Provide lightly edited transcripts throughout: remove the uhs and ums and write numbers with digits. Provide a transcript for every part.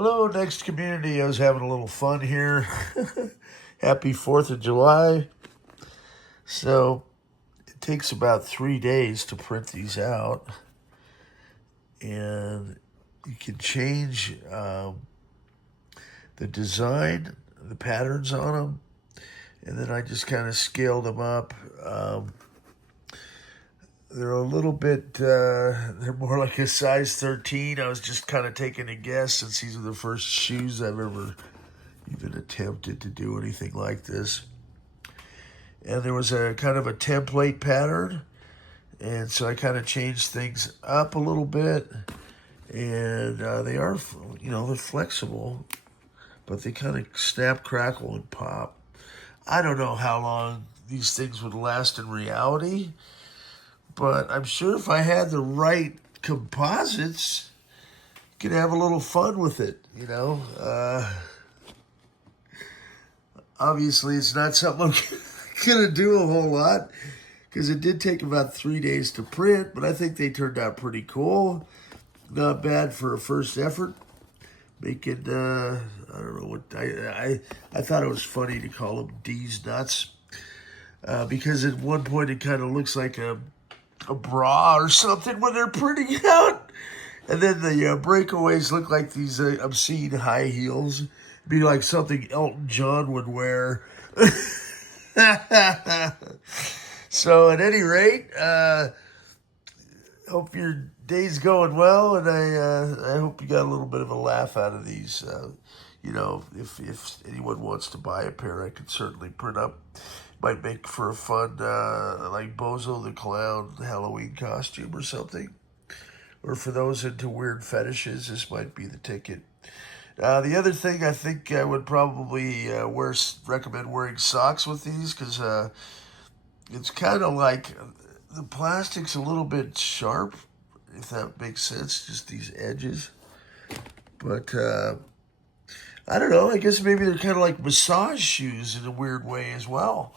Hello, next community. I was having a little fun here. Happy 4th of July. So, it takes about 3 days to print these out. And you can change the design, the patterns on them. And then I just kind of scaled them up. They're a little bit, they're more like a size 13. I was just kind of taking a guess since these are the first shoes I've ever even attempted to do anything like this. And there was a kind of a template pattern. And so I kind of changed things up a little bit. And they are, they're flexible, but they kind of snap, crackle, and pop. I don't know how long these things would last in reality. But I'm sure if I had the right composites, you could have a little fun with it, Obviously, it's not something I'm going to do a whole lot because it did take about 3 days to print, but I think they turned out pretty cool. Not bad for a first effort. Making, I don't know what, I thought it was funny to call them DEeZ Nuts because at one point it kind of looks like a bra or something when they're printing out. And then the breakaways look like these obscene high heels. Be like something Elton John would wear. So at any rate, hope your day's going well, and I hope you got a little bit of a laugh out of these. If anyone wants to buy a pair, I could certainly print up. Might make for a fun, like Bozo the Clown Halloween costume or something. Or for those into weird fetishes, this might be the ticket. The other thing, I think I would probably recommend wearing socks with these because it's kind of like the plastic's a little bit sharp, if that makes sense, just these edges. But I don't know, I guess maybe they're kind of like massage shoes in a weird way as well.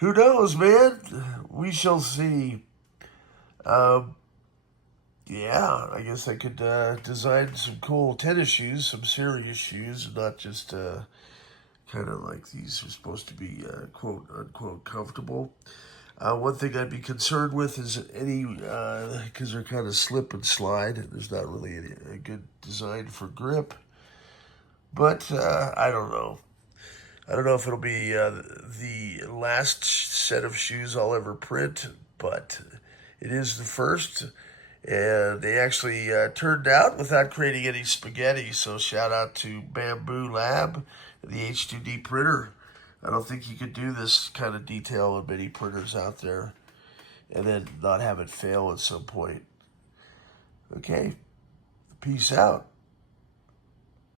Who knows, man? We shall see. Yeah, I guess I could design some cool tennis shoes, some serious shoes, not just kind of like these are supposed to be quote unquote comfortable. One thing I'd be concerned with is because they're kind of slip and slide, and there's not really a good design for grip. But I don't know. I don't know if it'll be the last set of shoes I'll ever print, but it is the first. And they actually turned out without creating any spaghetti. So shout out to Bamboo Lab and the H2D printer. I don't think you could do this kind of detail on many printers out there and then not have it fail at some point. Okay, peace out.